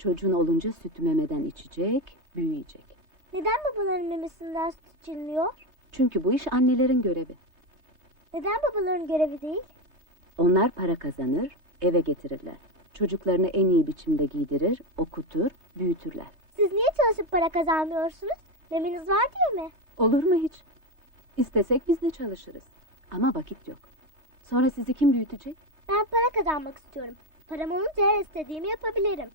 Çocuğun olunca sütü memeden içecek, büyüyecek. Neden babaların memesinden süt içilmiyor? Çünkü bu iş annelerin görevi. Neden babaların görevi değil? Onlar para kazanır, eve getirirler. Çocuklarını en iyi biçimde giydirir, okutur, büyütürler. Siz niye çalışıp para kazanmıyorsunuz? Memeniz var diye mi? Olur mu hiç? İstesek biz de çalışırız. Ama vakit yok. Sonra sizi kim büyütecek? Ben para kazanmak istiyorum. Param olunca her istediğimi yapabilirim.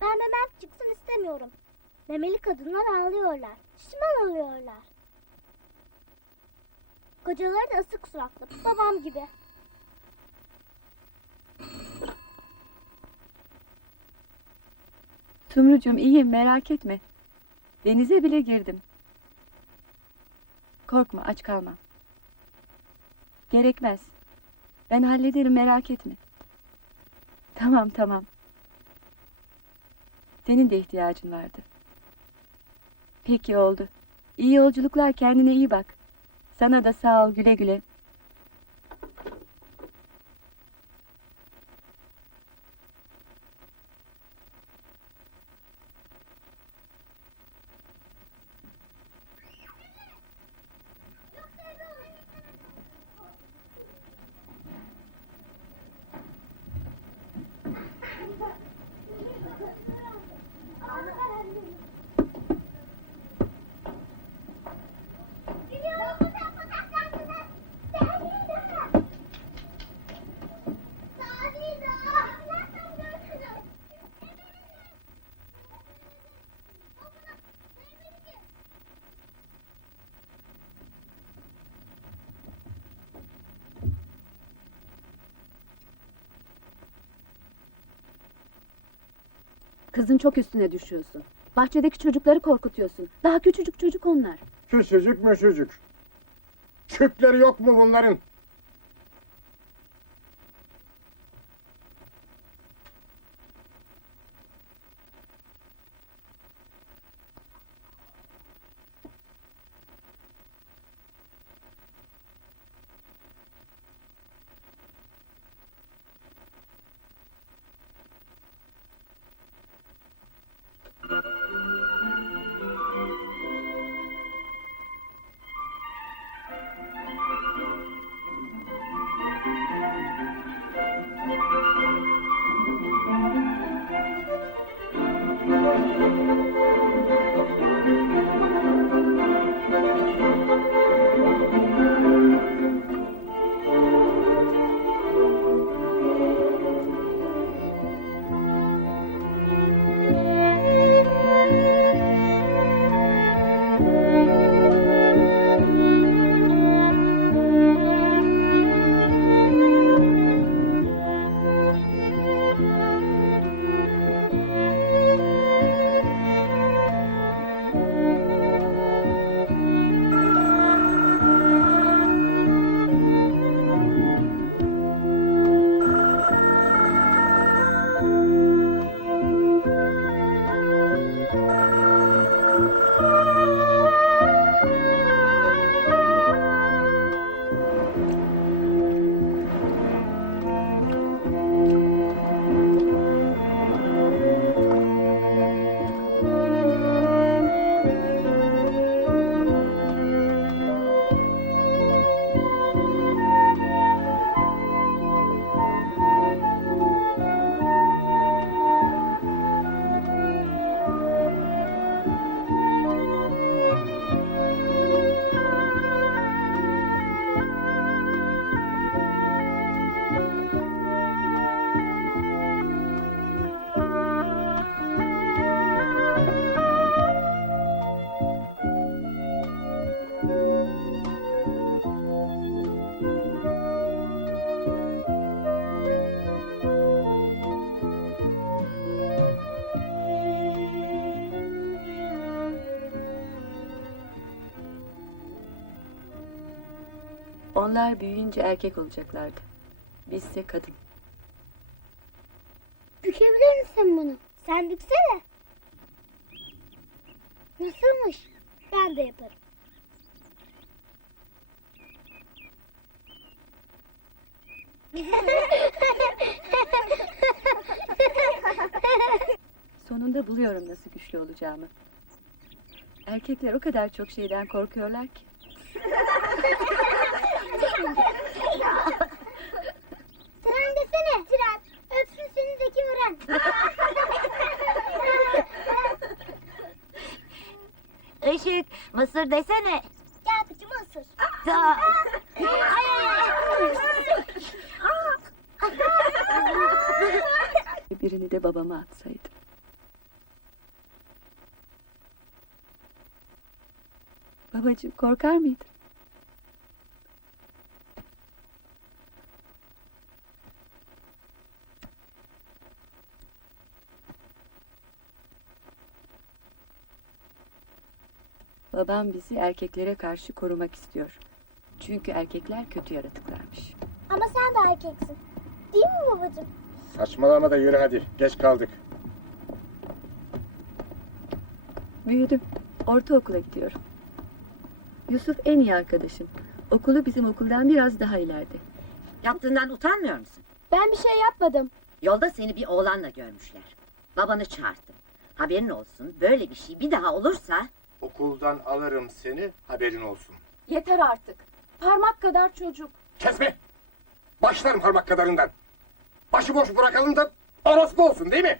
Ben memem çıksın istemiyorum. Memeli kadınlar ağlıyorlar. Şişman oluyorlar. Kocaları da ısık suratlı. Babam gibi. Sumrucuğum iyiyim merak etme. Denize bile girdim. Korkma aç kalma. Gerekmez. Ben hallederim merak etme. Tamam tamam. Senin de ihtiyacın vardı. Peki oldu. İyi yolculuklar kendine iyi bak. Sana da sağ ol güle güle. Kızın çok üstüne düşüyorsun. Bahçedeki çocukları korkutuyorsun. Daha küçücük çocuk onlar. Küçücük müçücük. Küpleri yok mu bunların? Onlar büyüyünce erkek olacaklardı. Bizse kadın. Bükebilir misin bunu? Sen büksene. Nasılmış? Ben de yaparım. Sonunda buluyorum nasıl güçlü olacağımı. Erkekler o kadar çok şeyden korkuyorlar ki. Tren desene. Tren. Öpsün seni Zeki Müren. Işık, mısır desene. Gel kıçımı ısır. Ta. Birini de babama atsaydım. Babacığım korkar mıydın? Babam bizi erkeklere karşı korumak istiyor. Çünkü erkekler kötü yaratıklarmış. Ama sen de erkeksin. Değil mi babacığım? Saçmalama da yürü hadi. Geç kaldık. Büyüdüm. Ortaokula gidiyorum. Yusuf en iyi arkadaşım. Okulu bizim okuldan biraz daha ileride. Yaptığından utanmıyor musun? Ben bir şey yapmadım. Yolda seni bir oğlanla görmüşler. Babanı çağırdı. Haberin olsun böyle bir şey bir daha olursa Okuldan alırım seni haberin olsun. Yeter artık. Parmak kadar çocuk. Kesme! Başlarım parmak kadarından. Başıboş bırakalım da orospu olsun değil mi?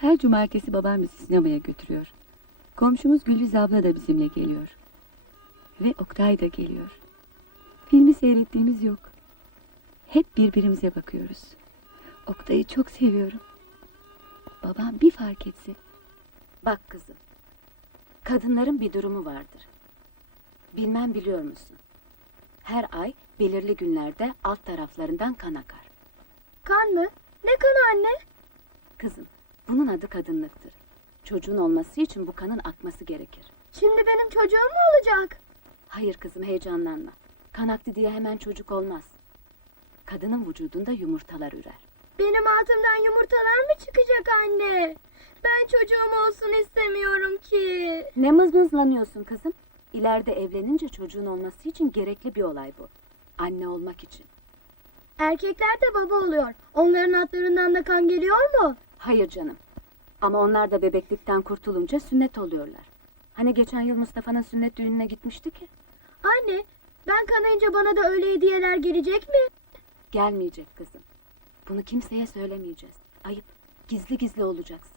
Her cumartesi babam bizi sinemaya götürüyor. Komşumuz Gülriz abla da bizimle geliyor. Ve Oktay da geliyor. Filmi seyrettiğimiz yok. Hep birbirimize bakıyoruz. Oktay'ı çok seviyorum. Babam bir fark etse. Bak kızım. Kadınların bir durumu vardır. Bilmem biliyor musun? Her ay belirli günlerde alt taraflarından kan akar. Kan mı? Ne kanı anne? Kızım, bunun adı kadınlıktır. Çocuğun olması için bu kanın akması gerekir. Şimdi benim çocuğum mu olacak? Hayır kızım heyecanlanma. Kan aktı diye hemen çocuk olmaz. Kadının vücudunda yumurtalar ürer. Benim altımdan yumurtalar mı çıkacak anne? Ben çocuğum olsun istemiyorum ki. Ne mızmızlanıyorsun kızım? İleride evlenince çocuğun olması için gerekli bir olay bu. Anne olmak için. Erkekler de baba oluyor. Onların atlarından da kan geliyor mu? Hayır canım. Ama onlar da bebeklikten kurtulunca sünnet oluyorlar. Hani geçen yıl Mustafa'nın sünnet düğününe gitmişti ki? Anne, ben kanayınca bana da öyle hediyeler gelecek mi? Gelmeyecek kızım. Bunu kimseye söylemeyeceğiz. Ayıp. Gizli gizli olacaksın.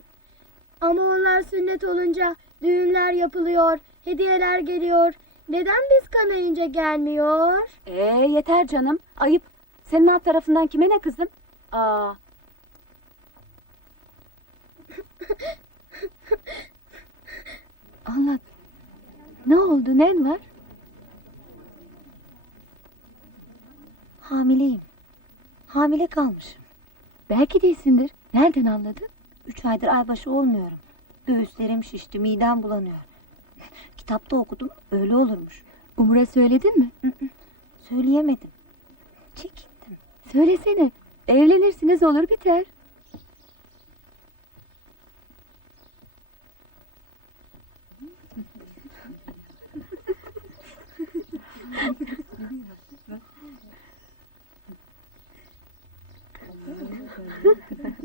Ama onlar sünnet olunca düğünler yapılıyor, hediyeler geliyor. Neden biz kanayınca gelmiyor? Ee yeter canım. Ayıp. Senin alt tarafından kime ne kızım? Aa, Anlat. Ne oldu? Nen var? hamileyim. Hamile kalmışım. Belki değilsindir. Nereden anladın? Üç aydır aybaşı olmuyorum. Göğüslerim şişti, midem bulanıyor. Kitapta okudum, öyle olurmuş. Umur'a söyledin mi? Söyleyemedim. Çekindim. Söylesene. Evlenirsiniz olur biter.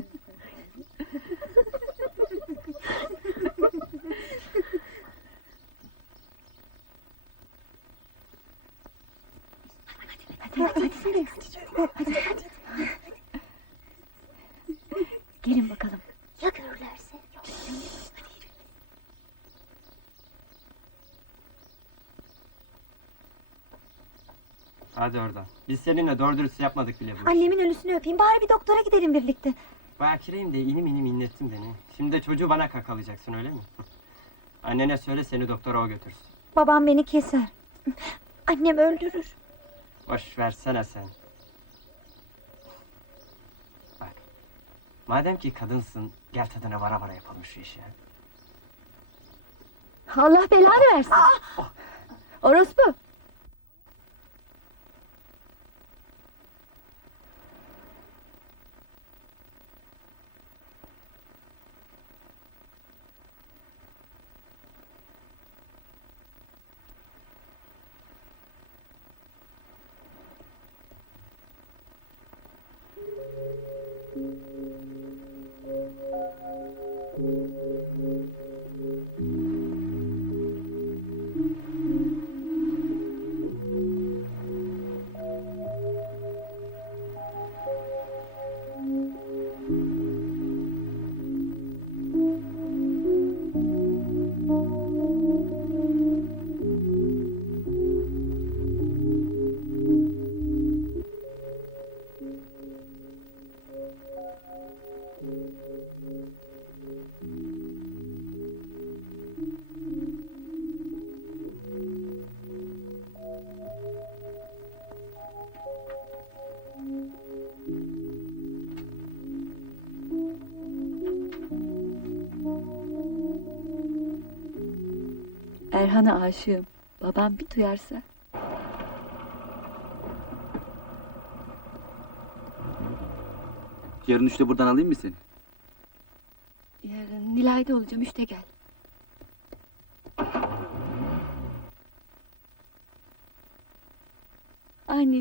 Gelin bakalım. Ya görürlerse? Hadi oradan. Biz seninle doğru dürüst yapmadık bile bu. Annemin ölüsünü öpeyim, bari bir doktora gidelim birlikte. Bakireyim de inim inim inlettin beni. Şimdi de çocuğu bana kakalayacaksın öyle mi? Annene söyle seni doktora o götürsün. Babam beni keser. Annem öldürür. Boş versene sen. Bak. Madem ki kadınsın gel tadına vara vara yapalım şu işi. Allah belanı versin. Orospu. Erhan'a aşığım. Babam bir duyarsa. Yarın üçte buradan alayım mı seni? Yarın Nilay'da olacağım. Üçte gel.